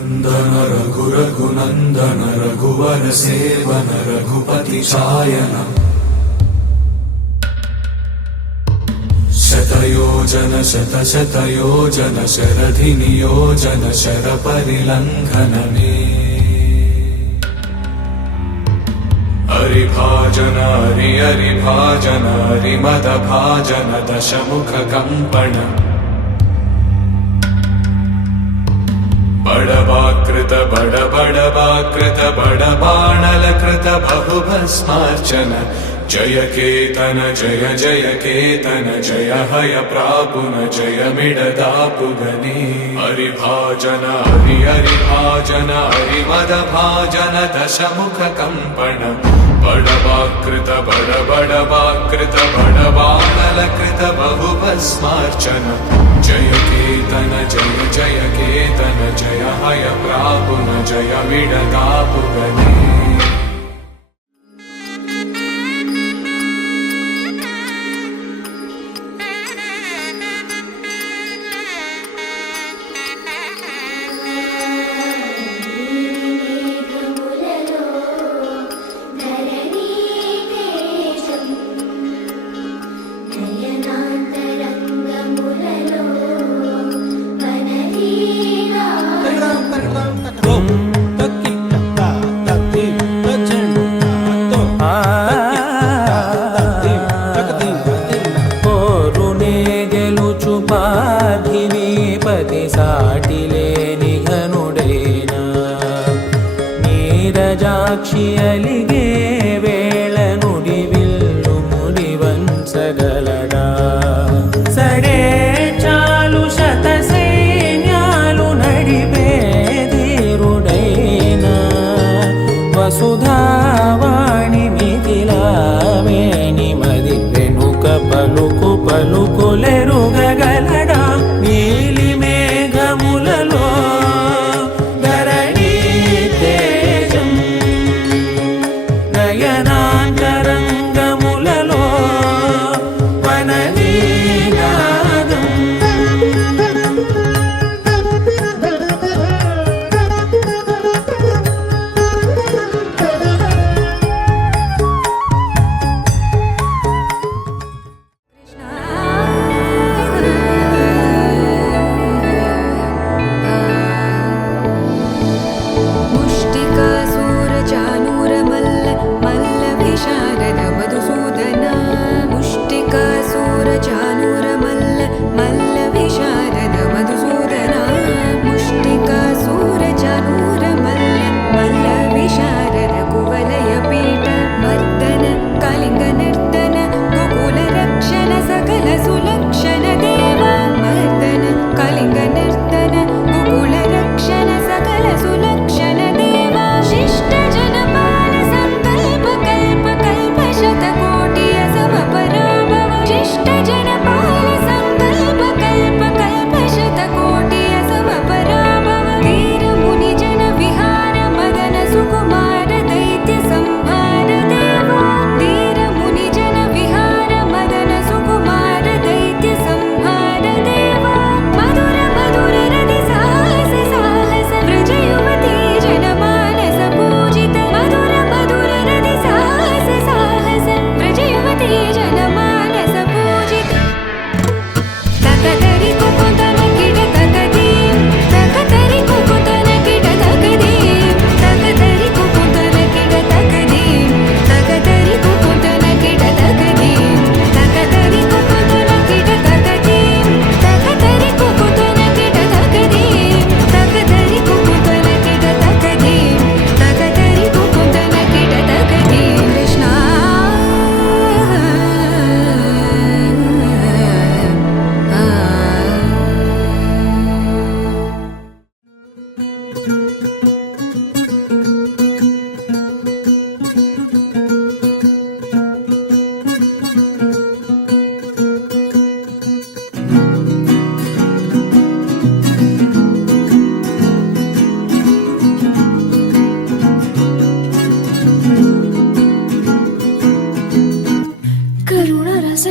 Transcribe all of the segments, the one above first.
नंदन रघु रघुनंदन रघुवर seven Raghupati चायन शतयोजन शतशतयोजन शरधि नियोजन sir परिलंघन में हरिभाजन हरि हरिभाजन हरिमद भाजन दशमुख कंपन बड़वाकृत बड़वाकृत बड़बाणलकृत बहुभस्मार्चन जय केतन जय जय केतन जय हय प्रापुन जय मिडदापुगने हरिभाजन हरि हरिभाजन हरिमद भाजन दशमुख कंपन बड़वाकृत बड़वाकृत बड़बाणलकृत बहुभस्मार्चन जय केतन जय जय केतन जय हय प्रापुन जय मिडदापुगने ನೀರಜಾಕ್ಷಿ ಅಲಿಗೆ ವೇಳ ನುಡಿವಿಲ್ಲು ಮುಡಿವಂಸಗಲಡ ಸಡೆ ಚಾಲು ಶತ ಸೈನ್ಯಾಲು ನಡಿಬೇದಿರುಡೈನ ವಸುಧಾವಾಣಿ ಮಿಥಿಲಾವೇಣಿ ಮದಿ ಬೆನುಕ ಪಲುಕು ಪಲುಕುಲೆರುಗಗಲಡ ನೀಲಿ ಮೇಘములలో నయనాంతరంగములలో వననీనాదం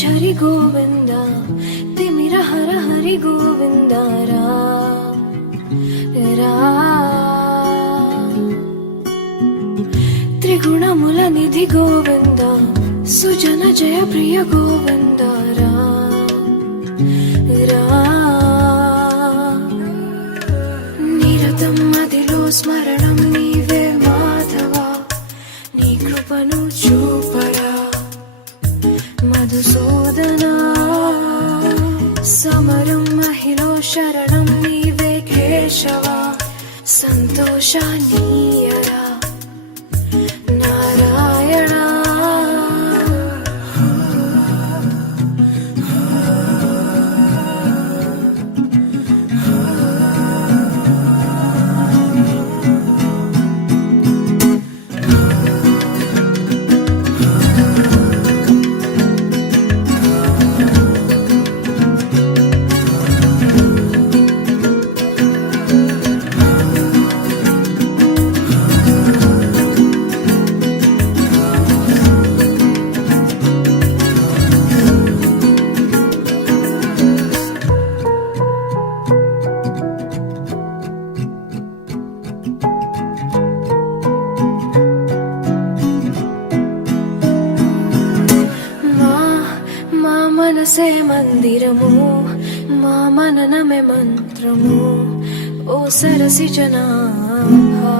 झरी गोविंदा तिमिर हर हरि गोविंदा राम राम సురనిధి గోవింద సుజన జయ ప్రియ గోవింద రా రా. నిరతం మదిలో స్మరణం నీవే మాధవ, నీ కృపను చూపరా మధుసూదనా. సమరం మహిళ శరణం నీవే కేశవ, సంతోషానీయరా నారాయణ. మా మనసే మందిరము, మా మననమే మంత్రము. ఓ సరసి జనాభా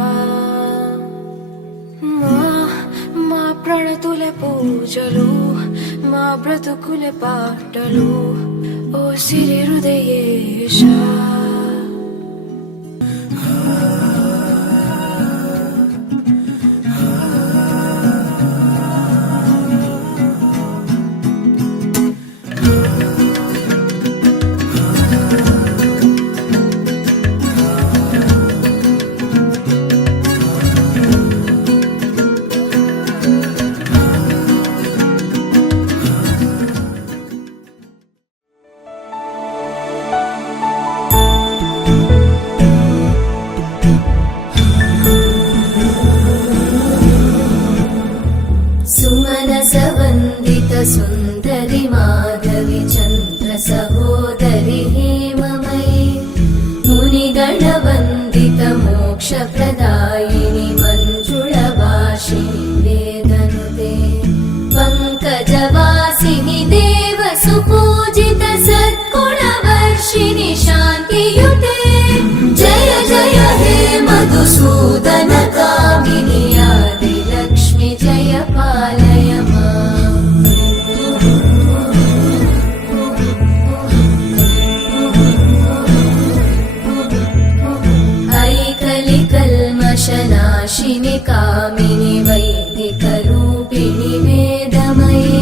మా ప్రణతులే పూజలు, మా బ్రతుకులే పాటలు. ఓ సిరి హృదయేశ. सुमनसवन्दित सुन्दरि माधवि चन्द्र सहोदरि हेममयि मुनिगणवन्दित मोक्षप्रदायिनि मञ्जुळवासिनि वेदनुते पङ्कजवासिनि देवसुपूजित सद्गुणवर्षिणि शान्तियुते. जय जय हे मधुसूदन कामिनि आदिलक्ष्मि जय पालय माम्. ऐकलिकल्मषनाशिनि कामिनि वैदिकरूपिणि वेदमये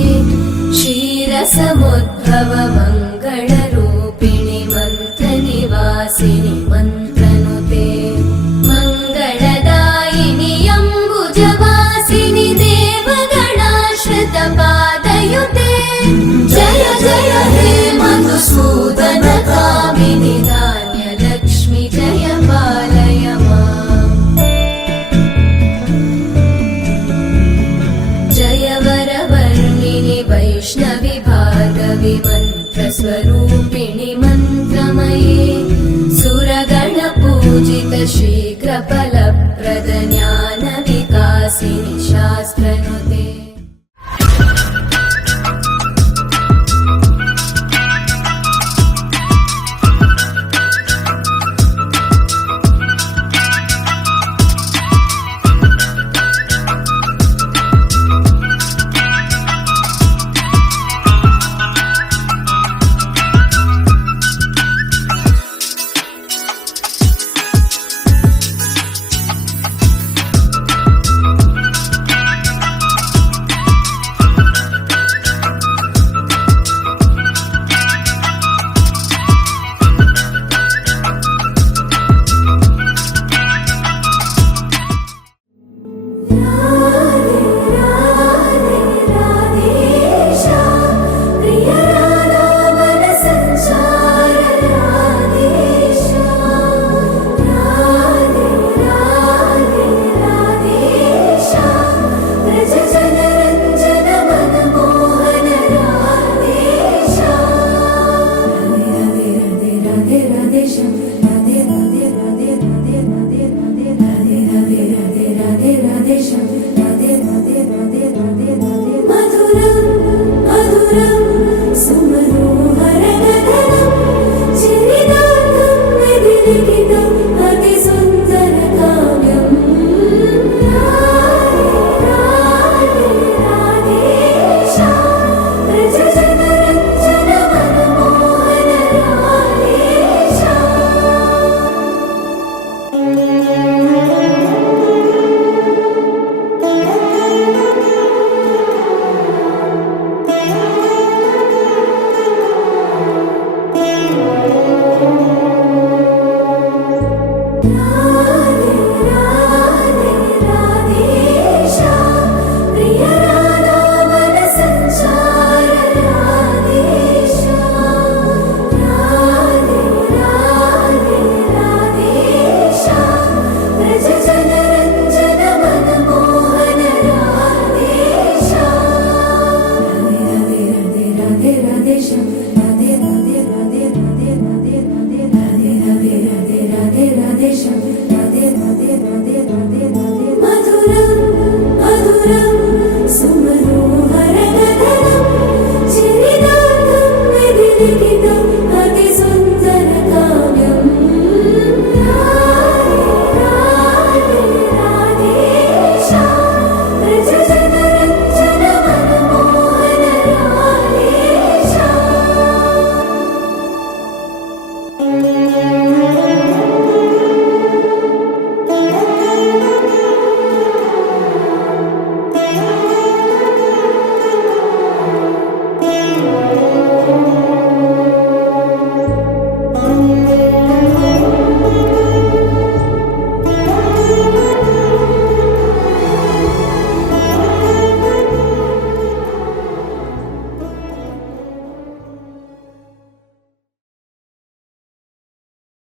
क्षीरसमुद्भव मङ्गलरूपिणि मन्त्रनिवासिनि मन्त्रनुते मङ्गलदायिनि अम्बुजवासिनि देवगणाश्रितपादयुते. जय जय हे मधुसूदन कामिनि धान्यलक्ष्मि जय पालय माम्. जय वरवर्णिनि वैष्णवि भार्गवि मन्त्रस्वरूपिणि मन्त्रमये सुरगणपूजित शीघ्रफलप्रद ज्ञानविकासिनि शास्त्रनुते. దేశం